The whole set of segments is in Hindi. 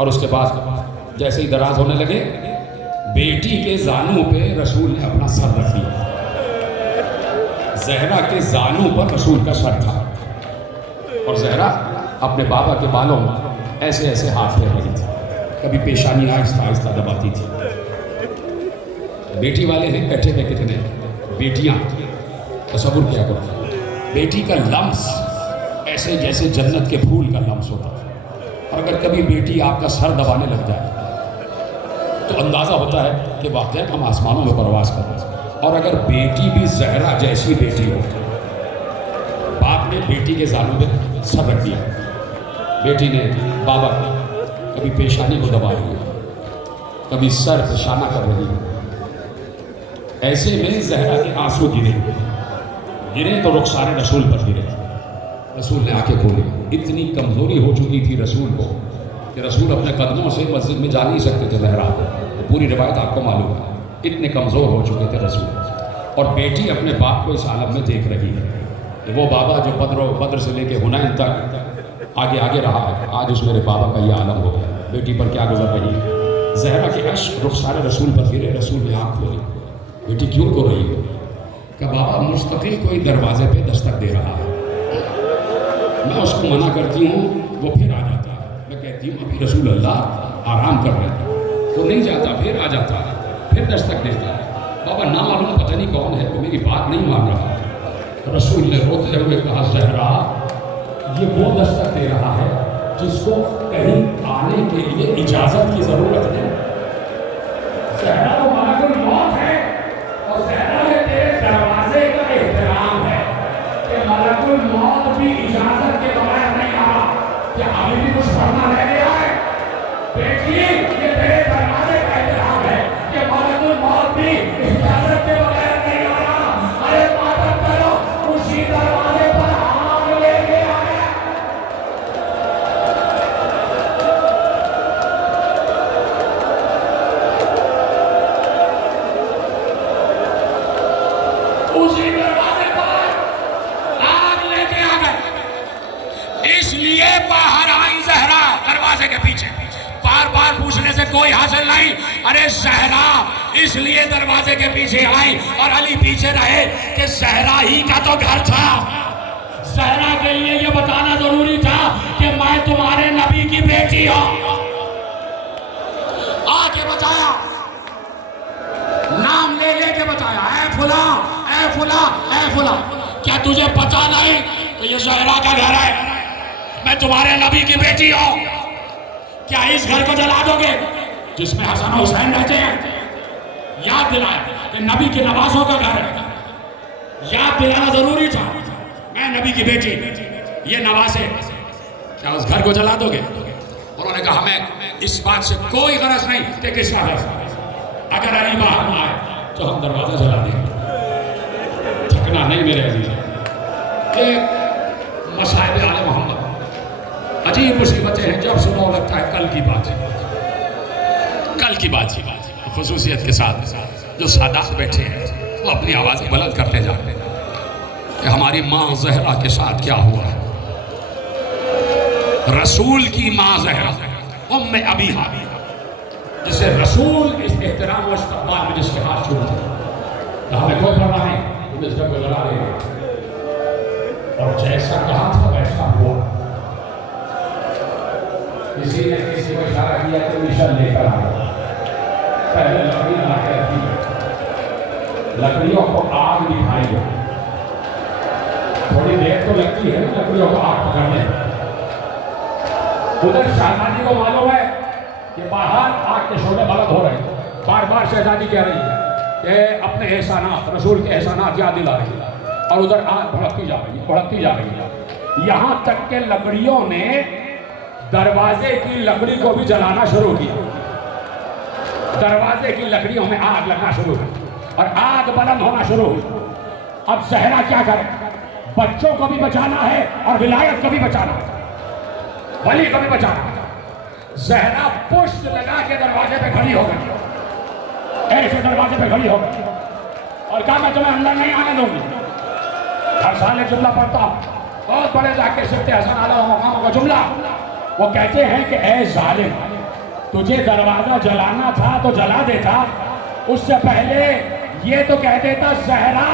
और उसके बाद जैसे ही दराज होने लगे, बेटी के जानू पे रसूल ने अपना सर रख दिया। जहरा के जानू पर रसूल का सर था और जहरा अपने बाबा के बालों में ऐसे ऐसे हाथ फेर रही थी, कभी पेशानी आहिस्ता आहिस्ता दबाती थी। बेटी वाले हैं बैठे थे कितने, बेटियां तसव्वुर किया करो, बेटी का लम्स ऐसे जैसे जन्नत के फूल का लम्स होता है। और अगर कभी बेटी आपका सर दबाने लग जाए तो अंदाज़ा होता है कि वाकई हम आसमानों में परवास कर रहे हैं। और अगर बेटी भी जहरा जैसी बेटी हो, बाप ने बेटी के जालू में सर रख दिया, बेटी ने बाबा कभी पेशानी को दबा लिया, कभी सर पेशाना कर रही है। ऐसे में जहरा के आंसू गिरे तो रुखसारे रसूल पर गिरे। रसूल ने आंखें खोली, इतनी कमज़ोरी हो चुकी थी रसूल को कि रसूल अपने कदमों से मस्जिद में जा नहीं सकते थे जहरा को। पूरी रिवायत आपको मालूम है, इतने कमज़ोर हो चुके थे रसूल। और बेटी अपने बाप को इस आलम में देख रही है कि वो बाबा जो बद्र से लेके हुनैन तक आगे आगे रहा है, आज उस मेरे बाबा का ये आलम हो गया। बेटी पर क्या गुजर रही है। जहरा के अश्क रुखसारे रसूल पर गिरे। रसूल ने आँख खोली, बेटी क्यों रो रही है? कि बाबा मुस्तकिल कोई दरवाजे पे दस्तक दे रहा है, मैं उसको मना करती हूँ, वो फिर आ जाता है। मैं कहती हूँ अभी रसूल अल्लाह आराम कर रहे हैं, वो नहीं जाता, फिर आ जाता है, फिर दस्तक देता है। बाबा ना मालूम पता नहीं कौन है, वो मेरी बात नहीं मान रहा। रसूल ने रोते हुए कहा, ज़हरा ये वो दस्तक दे रहा है जिसको कहीं आने के लिए इजाज़त की ज़रूरत है। ज़हरा तो मलकुल मौत है और ज़हरा में तेरे दरवाजे का एहतराम है कि मलकुल मौत भी इजाज़त के बगैर नहीं आ रहा। क्या अभी भी कुछ पढ़ना रह गया है? बेटी, ये तेरे दरवाजे का एहतराम है कि मलकुल मौत भी इजाज़त के बगैर नहीं आ रहा। अरे मातम करो, उसी दरवाजे पर आग लेके आए। उसी दरवाजे पर आग लेके आ गए। इसलिए बाहर आई ज़हरा दरवाजे के पीछे। बार बार पूछने से कोई हासिल नहीं। अरे ज़हरा इसलिए दरवाजे के पीछे आई और अली पीछे रहे कि ज़हरा ही का तो घर था। ज़हरा के लिए ये बताना जरूरी था कि मैं तुम्हारे नबी की बेटी हूं। आके बताया, नाम ले लेके बताया, ऐ फुला, ऐ फुला, ऐ फुला, क्या तुझे पता नहीं तो ये ज़हरा का घर है, मैं तुम्हारे नबी की बेटी हूं। क्या इस घर को जला दोगे जिसमें हसन और हुसैन रहते हैं? याद दिलाया कि नबी के नवाजों का घर है, याद दिलाना जरूरी था। मैं नबी की बेटी, ये नवासे, क्या उस घर को जला दोगे? उन्होंने कहा हमें इस बात से कोई गरज नहीं कि किसका घर, अगर अली बाहर आए तो हम दरवाजा जला देंगे। थकना नहीं मेरे अजीज। ये मसाइब आले मोहम्मद, अजीब मुसीबतें हैं। जब सुनो लगता है कल की बात, कल की बात ही खुसूसियत के साथ जो सादात बैठे हैं वो अपनी आवाज़ें बुलंद करते जाते हैं कि हमारी माँ ज़हरा के साथ क्या हुआ है। रसूल की माँ ज़हरा उम्मे अबीहा, जिसे रसूल इस एहतराम व इस्तक़बाल में जिसके हाथ छूट थे, हमें कोई परवाह नहीं, तुम इस घर को जला देंगे। और जैसा कहा था वैसा हुआ। किसी ने किसी को इशारा किया तो मिशन लेकर आया। पहले लकड़ियां लाके रखी, लकड़ियों को आग दिखाई। थोड़ी देर तो लगती है लकड़ियों को आग पकड़ने। उधर शहजादी को मालूम है कि बाहर आग के शोले बलद हो रहे हैं। बार बार शहजादी कह रही है कि अपने एहसानात, रसूल के एहसानात याद दिला रही है। और उधर आग भड़कती जा रही है, भड़कती जा रही है। यहाँ तक के लकड़ियों ने दरवाजे की लकड़ी को भी जलाना शुरू किया। दरवाजे की लकड़ियों में आग लगना शुरू हुई और आग बुलंद होना शुरू हुई। अब ज़हरा क्या करे? बच्चों को भी बचाना है और विलायत को भी बचाना है, वली को भी बचाना है। ज़हरा पुष्ट लगा के दरवाजे पे खड़ी हो गई, ऐसे दरवाजे पे खड़ी हो गई और कहा मैं तुम्हें अंदर नहीं आने दूंगी। हर साल एक जुमला पढ़ता हूँ, बहुत बड़े जाके सिफ्ते हसन आला मकामों का जुमला। वो कहते हैं कि ऐ जालिम, तुझे दरवाजा जलाना था तो जला देता, उससे पहले ये तो कह देता जहरा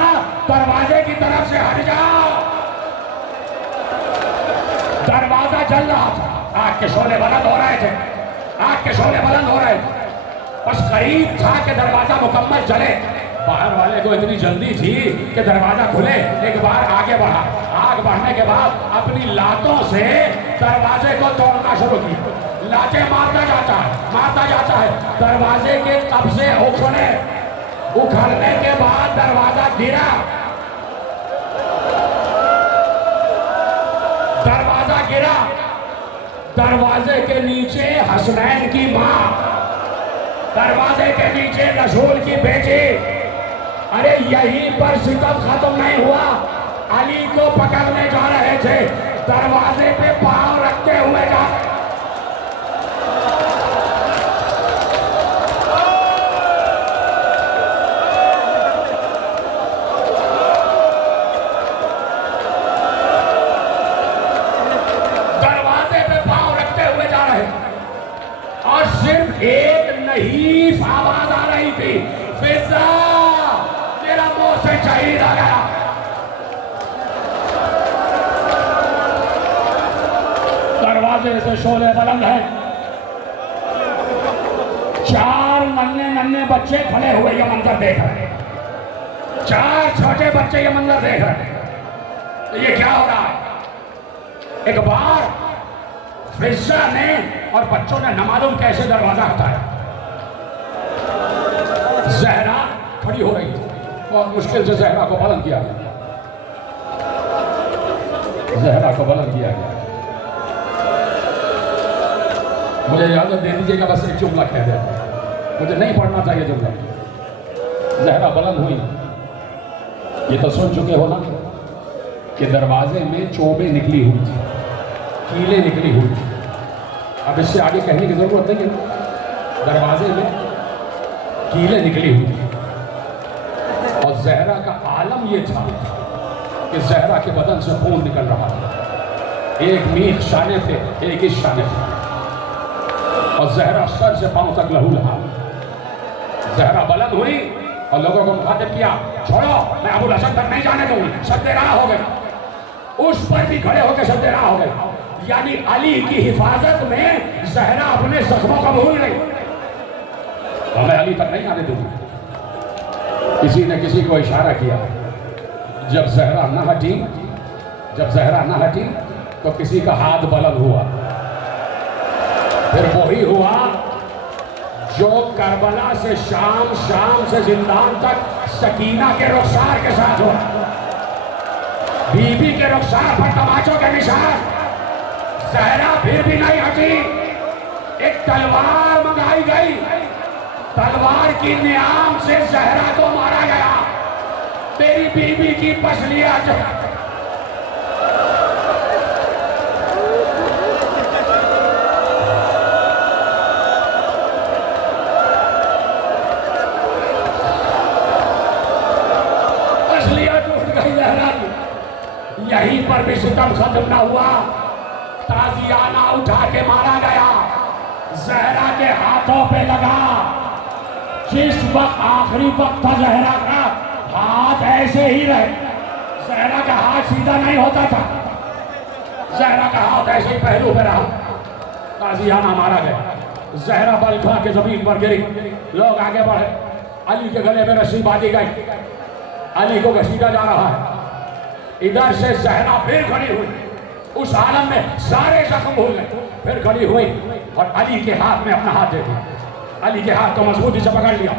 दरवाजे की तरफ से हट जाओ। दरवाजा जल रहा था, आग के शोले बुलंद हो रहे थे, आग के शोले बुलंद हो रहे थे। बस करीब था कि दरवाजा मुकम्मल जले। बाहर वाले को इतनी जल्दी थी कि दरवाजा खुले। एक बार आगे बढ़ा, आग बढ़ने के बाद अपनी लातों से दरवाजे को तोड़ना शुरू किया। लाते मारता जाता है। दरवाजे के कब्जे उखड़ने के बाद दरवाजा गिरा। दरवाजा गिरा, दरवाजे के नीचे हसनैन की मां, दरवाजे के नीचे रसूल की बेटी। अरे यहीं पर सितम खत्म नहीं हुआ, अली को पकड़ने जा रहे थे, दरवाजे पे पांव रखते हुए जा। दरवाजे पे पांव रखते हुए जा रहे और सिर्फ एक नहीफ आवाज आ रही थी, फिजा तेरा मुंह से शहीद आ गया। दरवाजे से शोले बुलंद हैं, चार नन्हे बच्चे खड़े हुए ये मंजर देख रहे, चार छोटे बच्चे ये मंजर देख रहे। तो ये क्या हो रहा है? एक बार फिजा ने और बच्चों ने न मालूम कैसे दरवाजा हटाया। जहरा खड़ी हो रही थी, बहुत मुश्किल से जहरा को बुलंद किया गया, जहरा को बुलंद किया गया। मुझे इजाजत दे दीजिएगा, बस एक जुमला कह देता, मुझे नहीं पढ़ना चाहिए जुमला। जहरा बुलंद हुई, ये तो सुन चुके हो ना कि दरवाजे में चोबे निकली हुई थी, कीले निकली हुई थी। अब इससे आगे कहने की जरूरत नहीं है। दरवाजे में कीले निकली हुई थी और जहरा का आलम ये था कि जहरा के बदन से खून निकल रहा था। एक मीख शाने थे, एक इस शाने थे और जहरा सर से पांव तक लहू लहा। जहरा बुलंद हुई और लोगों को मुखातिब किया, छोड़ो, मैं अबुल हसन तक नहीं जाने दूंगी। सद्दे राह हो गए, उस पर भी खड़े होकर सद्दे राह हो गए। यानी अली की हिफाजत में जहरा अपने जख्मों को भूल गई, तो मैं अली तक नहीं आने दूंगी। किसी ने किसी को इशारा किया, जब जहरा न हटी तो किसी का हाथ बुलंद हुआ। फिर वही हुआ जो करबला से शाम, शाम से जिंदान तक सकीना के रुखसार के साथ हुआ। बीबी के रुखसार पर तमाचों के निशान। जहरा फिर भी नहीं हटी। एक तलवार मंगाई गई, तलवार की नियाम से जहरा को मारा गया। तेरी बीबी की पसलियां टूट गई जहरा की। यहीं पर भी सितम खत्म ना हुआ, ताजियाना उठा के मारा गया, जहरा के हाथों पे लगा। जिस वक्त आखिरी वक्त था जहरा का, हाथ ऐसे ही रहे, जहरा का हाथ सीधा नहीं होता था, जहरा का हाथ ऐसे ही पहलू पे रहा। ताजियाना मारा गया, जहरा बल खा के जमीन पर गिरी। लोग आगे बढ़े, अली के गले में रस्सी बांधी गई, अली को घसीटा जा रहा है। इधर से जहरा फिर खड़ी हुई, उस आलम में सारे जख्म भूल गए। फिर खड़ी हुई और अली के हाथ में अपना हाथ दे दिया, अली के हाथ को मजबूती से पकड़ लिया।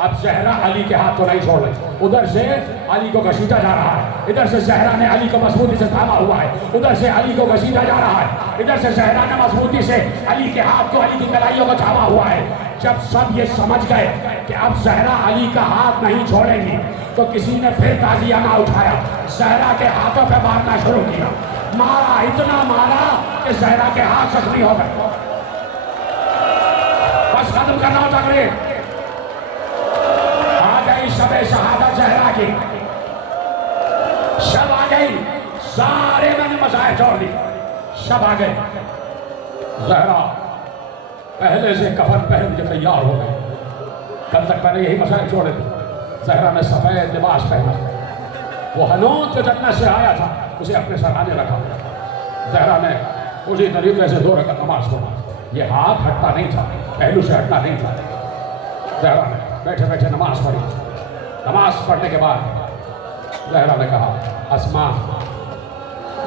अब जहरा अली के हाथ को नहीं छोड़ रही, उधर से अली को घसीटा जा रहा है, इधर से जहरा ने अली को मजबूती से थामा हुआ है, उधर से अली को घसीटा जा रहा है, इधर से जहरा ने मजबूती से अली के हाथ को, अली की कलाइयों को थामा हुआ है। जब सब ये समझ गए कि अब जहरा अली का हाथ नहीं छोड़ेंगी, तो किसी ने फिर ताजियाना उठाया, जहरा के हाथों पे मारना शुरू किया। मारा, इतना मारा कि जहरा के हाथ जख्मी हो गए। बस खत्म करना हो तकरीर। आ गई शबे शहादत जहरा की, शब आ गई, सारे मैंने मसाए छोड़ दी, शब आ गए। जहरा पहले से कफन पहन के तैयार हो गए। कल तक मैंने यही मसाले छोड़े थे। जहरा ने सफेद लिबास पहना, वो हनूत के जन्नत से आया था, उसे अपने सराहने रखा। जहरा ने उसी तरीके से 2 रकात नमाज पढ़ा। ये हाथ हटता नहीं था, पहलू से हटना नहीं था। जहरा ने बैठे बैठे नमाज पढ़ी। नमाज पढ़ने के बाद जहरा ने कहा, अस्मा,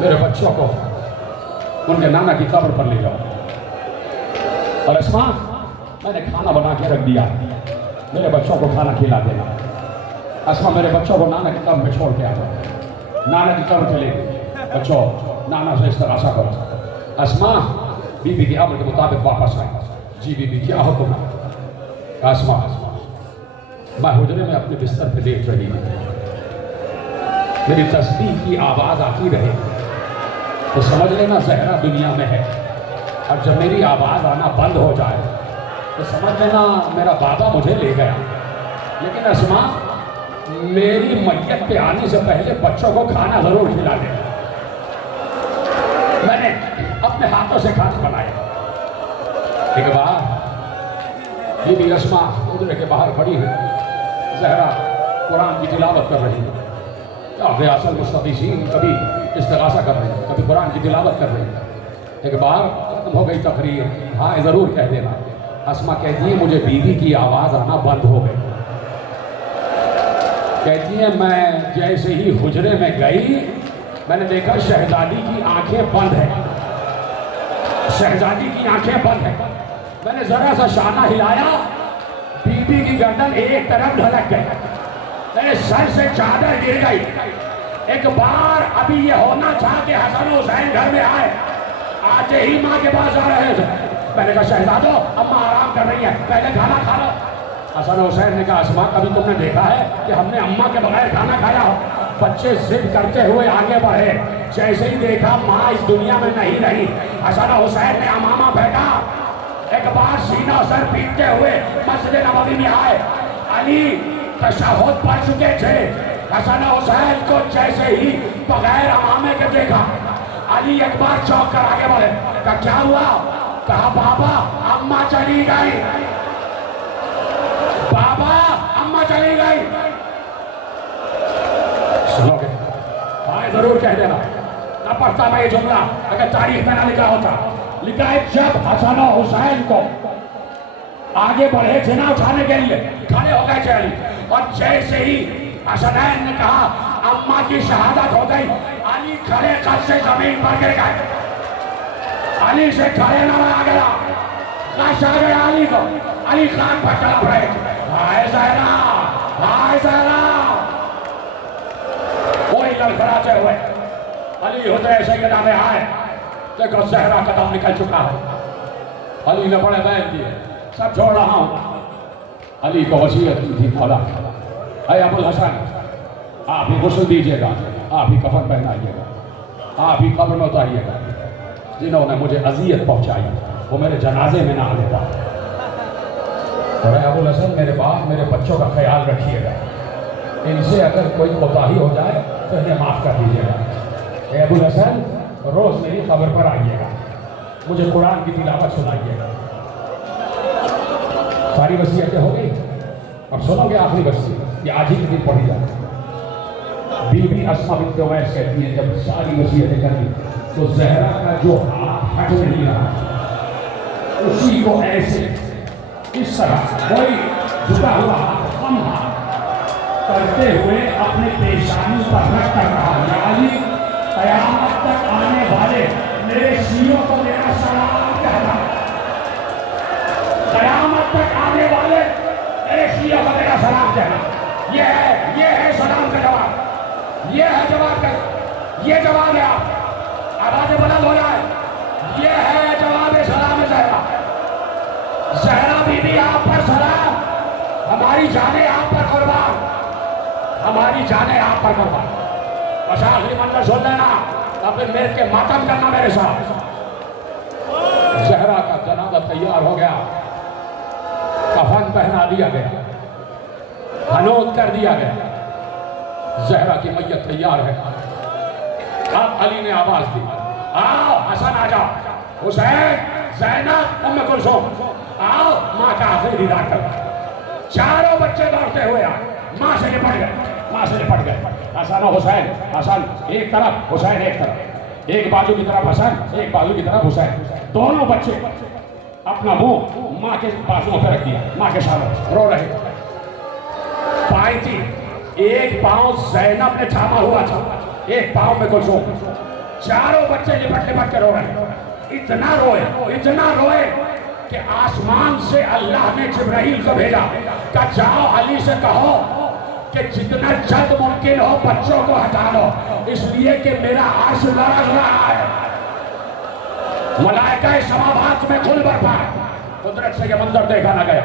मेरे बच्चों को उनके नाना की कब्र पर ले जाओ। और अस्मा, मैंने खाना बना के रख दिया, मेरे बच्चों को खाना खिला देना। अस्मा, मेरे बच्चों को नाना की कब्र में छोड़ के आ जाओ। नाना की कब्र चले गए। बच्चों, नाना से इस तरह सा करो। अस्मा बीबी के अम्र के मुताबिक वापस आई। जी बीबी, क्या हुक्म? अस्मा, मैं हुजरे में अपने बिस्तर पे लेट रही हूँ, मेरी तस्बीह की आवाज़ आती रहे तो समझ लेना जहरा दुनिया में है। और जब मेरी आवाज़ आना बंद हो जाए तो समझ लेना मेरा बाबा मुझे ले गया। लेकिन अस्मा, मेरी मैयत के आने से पहले बच्चों को खाना ज़रूर खिला देना। मैंने अपने हाथों से खाना बनाया। एक बार बीबी अस्मा हुजरे के बाहर खड़ी है। जहरा कुरान की तिलावत कर रही है। असल मुस्तक़ीसीन कभी इस्तिग़ासा कर रही है, कभी कुरान की तिलावत कर रही है। एक बार खत्म हो गई तकरीर, हाँ ज़रूर कह देना। अस्मा कहती है, मुझे बीवी की आवाज़ आना बंद हो गई। कहती है, मैं जैसे ही हुजरे में गई, मैंने देखा शहजादी की आंखें बंद है। शहजादी की आंखें बंद है। मैंने ज़रा सा शाना हिलाया, बीबी की गर्दन एक तरफ ढलक गई, मेरे सर से चादर गिर गई। एक बार अभी ये होना था कि हसन हुसैन घर में आए, आते ही माँ के पास आ रहे थे। मैंने कहा, शहजादो, अम्मा आराम कर रही है, पहले खाना खा लो। हसन हुसैन ने कहा, अस्मा, कभी तुमने देखा है कि हमने अम्मा के बगैर खाना खाया हो? बच्चे जिद करते हुए आगे बढ़े। जैसे ही देखा माँ इस दुनिया में नहीं रही, हसन हुसैन ने अमामा फेंका। एक बार सीना सर पीटते हुए मस्जिद नबवी में आए। अली तशहुद पढ़ चुके थे। हसन हुसैन को जैसे ही बगैर अमामे के देखा, अली एक बार चौंक कर आगे बढ़े। कहा, क्या हुआ? कहा, बाबा, अम्मा चली गई। बाबा, अम्मा चली गई। सुनोगे? हाँ जरूर कह देना। न पढ़ता मैं ये जुमला अगर तारीख में ना लिखा होता। लिखा है, जब हसन हुसैन को आगे बढ़े थे ना उठाने के लिए, खड़े हो गए थे अली, और जैसे ही हसनैन ने कहा अम्मा की शहादत हो गई, अली खड़े कद से जमीन पर गिर गए। अली से खड़े न रहा गया, कश आ गया अली को। अली खान पर चला पड़े। हाय ज़हरा, हाय ज़हरा। वही लड़खड़ाते हुए अली हुजरे सैयदा में आए। देखो ज़हरा कदम निकल चुका है। अली ने बड़े बैन दिए, सब छोड़ रहा हूँ। अली को वसीयत की थी, मौला अय अबुल हसन, आप ही गुस्ल दीजिएगा, आप ही कफन पहनाइएगा, आप ही कब्र में उतारिएगा। जिन्होंने मुझे अजियत पहुँचाई वो मेरे जनाजे में ना आने पाए। और अबुल हसन, मेरे बाप मेरे बच्चों का ख्याल रखिएगा, इनसे अगर कोई कोताही हो जाए तो इन्हें माफ़ कर दीजिएगा। अबुल हसन, रोज़ मेरी कब्र पर आइएगा, मुझे कुरान की तिलावत सुनाइएगा। सारी वसीयतें हो गई। अब सुनोगे आखिरी वसीयत, ये आज ही के दिन पढ़ी जाती। बीबी अस्मा बिन्त उमैस कहती है, जब सारी वसीयतें कर दी तो ज़हरा का जो हाथ हट नहीं रहा, उसी को ऐसे इस तरह कोई झुका हुआ हाथ, कम हाथ करते हुए अपने पेशानी पर रख कर रहा, यानी क़यामत तक आने वाले मेरे शियों को मेरा सलाम कहना। क़यामत तक आने वाले मेरे शियों को मेरा सलाम कहना। ये है सलाम का जवाब, ये है जवाब का, ये जवाब है। आप आवाज़ें बुलंद हो जाए, ये है जवाब सलाम ज़हरा। ज़हरा बीबी आप पर सलाम, हमारी जाने आप पर कुर्बान, हमारी जाने आप पर कुर्बान। बस आखिरी मंजर सुन लेना, अब फिर मेरे के मातम करना मेरे साथ। ज़हरा का जनाजा तैयार हो गया, कफन पहना दिया गया, हनूत कर दिया गया। ज़हरा की मैयत तैयार है। अब अली ने आवाज दी, आओ हसन आ जाओ, हुसैन, ज़ैनब, उम्मे कुलसूम, आओ माँ का आखिरी दीदार कर। चारों बच्चे दौड़ते हुए आए, माँ से निपट गए, माँ से निपट गए। हसन और हुसैन, हसन एक तरफ, हुसैन एक तरफ, एक बाजू की तरफ हसन, एक बाजू की तरफ हुसैन। दोनों बच्चे अपना मुंह माँ के बाजुओं पर रख दिया, माँ के सामने रो रहे। पाई थी, एक पांव ज़ैनब ने थामा हुआ था, एक पांव में कुलसूम। चारों बच्चे लिपट लिपट के रो रहे। इतना रोए कि आसमान से अल्लाह ने जिब्राइल को भेजा कि जाओ अली से कहो कि जितना जल्द मुमकिन हो बच्चों को हटा लो, इसलिए कि मेरा अर्श लरज़ रहा है। मलाइका समावात में खुल बरपा। कुदरत से ये मंजर देखा ना गया।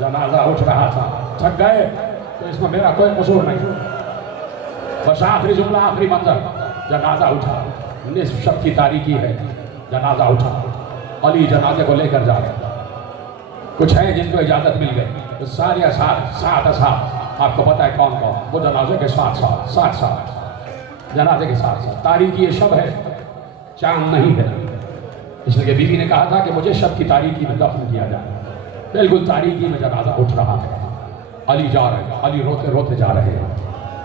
जनाजा उठ रहा था, थक गए तो इसमें मेरा कोई कसूर नहीं। बस आखिरी जुमला, आखिरी मंजर, जनाजा उठा। निस्फ शब की तारीकी है, जनाजा उठा। अली जनाजे को लेकर जा रहे। कुछ हैं जिनको इजाजत मिल गई, तो सारे साथ आपको पता है कौन कौन, वो जनाजे के साथ जनाजे के साथ तारीकी ये शब है, चांद नहीं है। इसलिए बीवी ने कहा था कि मुझे शब की तारीकी में दफन किया जाए। बिल्कुल तारीकी में जनाजा उठ रहा है। अली जा रहे हैं, अली रोते रोते जा रहे हैं।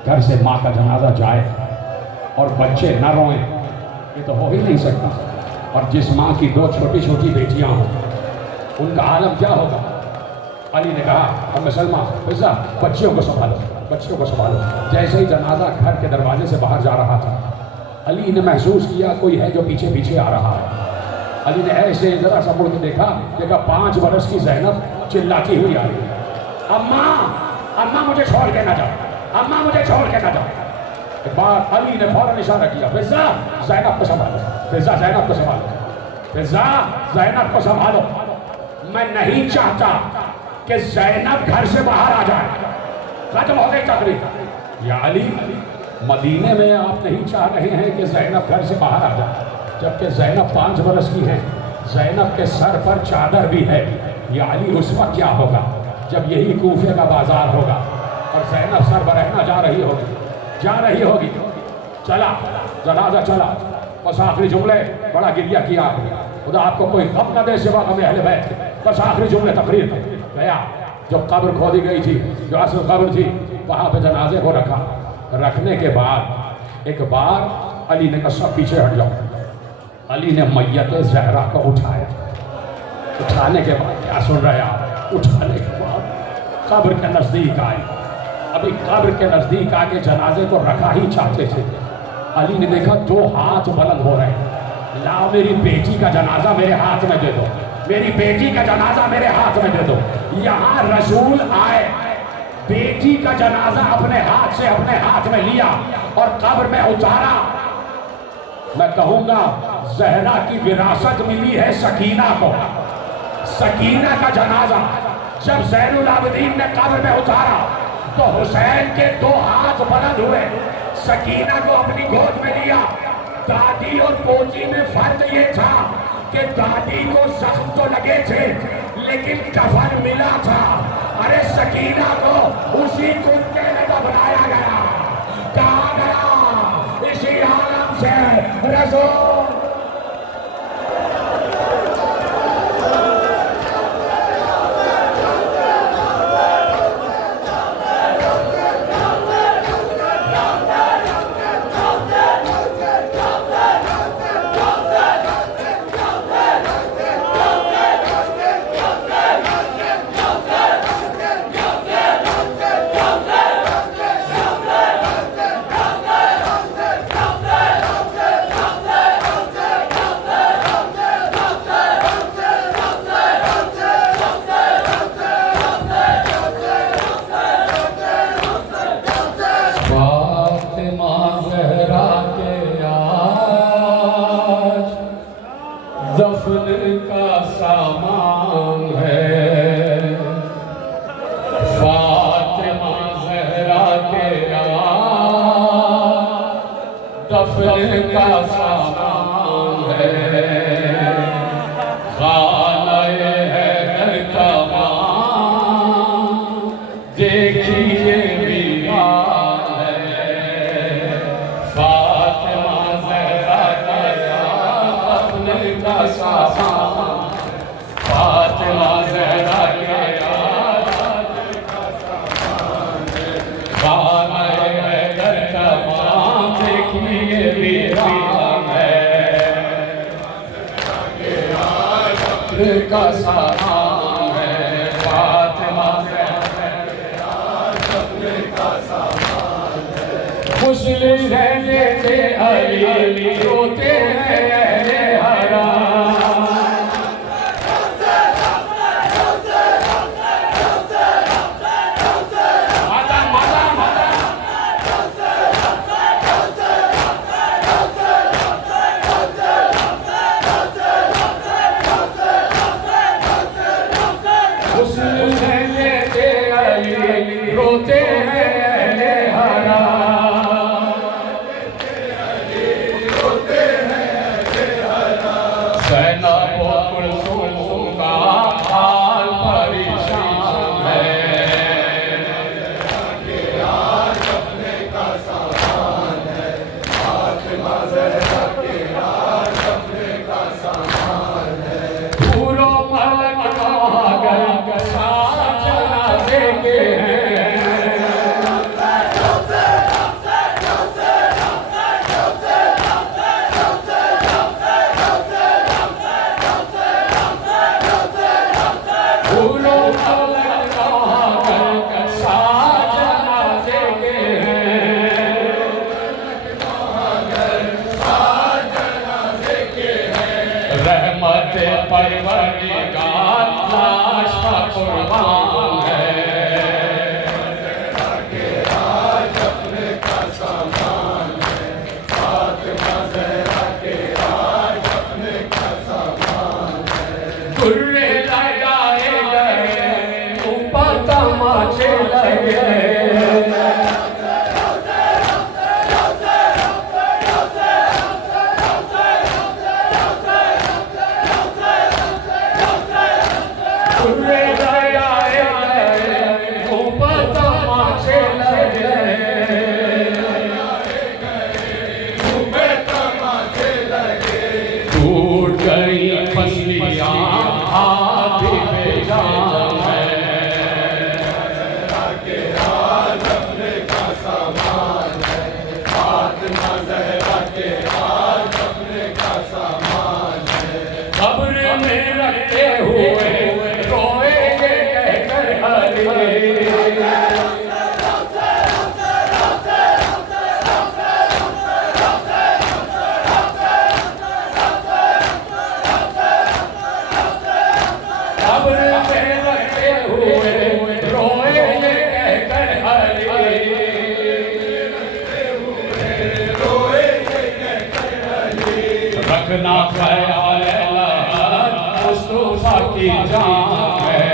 घर से माँ का जनाजा जाए और बच्चे न रोएं, ये तो हो ही नहीं सकता। और जिस माँ की दो छोटी छोटी बेटियां हों, उनका आलम क्या होगा। अली ने कहा, अम्मे सलमा, फिजा बच्चियों को संभालो, बच्चियों को संभालो। जैसे ही जनाजा घर के दरवाजे से बाहर जा रहा था, अली ने महसूस किया कोई है जो पीछे पीछे आ रहा है। अली ने ऐसे जरा सा मुड़ के देखा 5 बरस की ज़ैनब चिल्लाती हुई आ रही है, अम्मा अम्मा मुझे छोड़ के ना जाओ, अम्मा मुझे छोड़ के ना जाओ। एक बार अली ने फौरन इशारा किया, फिजा ज़ैनब को संभालो, फिजा ज़ैनब को संभालो, फिजा ज़ैनब को संभालो। मैं नहीं चाहता कि ज़ैनब घर से बाहर आ जाए। खत्म हो गई तकरीर। या अली, मदीने में आप नहीं चाह रहे हैं कि ज़ैनब घर से बाहर आ जाए, जबकि ज़ैनब 5 बरस की है, ज़ैनब के सर पर चादर भी है। या अली, उस वक्त क्या होगा जब यही कूफे का बाजार होगा और ज़ैनब सर बरहना जा रही होगी। चला जनाजा चला, बस आखिरी जुमले, बड़ा गिरिया किया खुदा आपको कोई गम न दे सिवा हमें अहले बैत। बस आखिरी जुमले तकरीर गया। जो कब्र खोदी गई थी, जो असल कब्र थी, वहाँ पे जनाजे को रखा। रखने के बाद एक बार अली ने कहा सब पीछे हट जाओ। अली ने मैयत ज़हरा को उठाया। उठाने के बाद क्या सुन रहे आप, उठाने के बाद कब्र के नज़दीक आए। अभी कब्र के नज़दीक आके जनाजे को रखा ही चाहते थे। अली ने देखा 2 हाथ बुलंद हो रहे हैं। लाओ मेरी बेटी का जनाजा मेरे हाथ में दे दो, मेरी बेटी का जनाजा मेरे हाथ में दे दो। यहाँ रसूल आए, बेटी का जनाजा अपने हाथ में लिया और कब्र में उतारा। मैं कहूँगा ज़हरा की विरासत मिली है सकीना को। सकीना का जनाजा जब ज़ैनुल आबिदीन ने कब्र में उतारा तो हुसैन के 2 हाथ बुलंद हुए, सकीना को अपनी गोद में लिया। दादी और पोती में फर्क ये था कि दादी को जख्म तो लगे थे लेकिन कफन मिला था। अरे सकीना को उसी कुत्ते में दफनाया गया। कहा गया इसी आलम से रसूल। दफन का सामान है, फातिमा ज़हरा के दफन का सामान है। खाना-ए हैदर का मां देखिए वीरान है। फातिमा ज़हरा के दफन का सामान, फातिमा का सामान है, फातिमा मुस्लिम रहने से अली रोते हैं अहले हराम। मुस्लिम रहने से अली रोते हैं अहले हराम। सैना को कुलसुम का हाल परेशान है। फूलों मलक मगर साथ जनाजे के हैं। फूलों मलक मगर साथ जनाजे के हैं। रहमत परवरदिगार लाश का कुर्बान है। गुर्रे लगाए गए, ऊपर तमाचे लगे। गुर्रे लगाए गए, ऊपर तमाचे लगे। टूट गई पसलियां, आप भी बेजान है। कब्र में रखे हुए रोएंगे कहकर अली। कब्र में रखे हुए रोएंगे कहकर अली। रखना ख्याल मुस्तफा की जान है।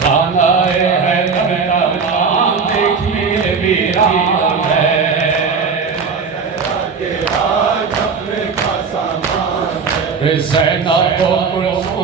खानाए है तमाम देखिए वीरान है। ज़ैनब को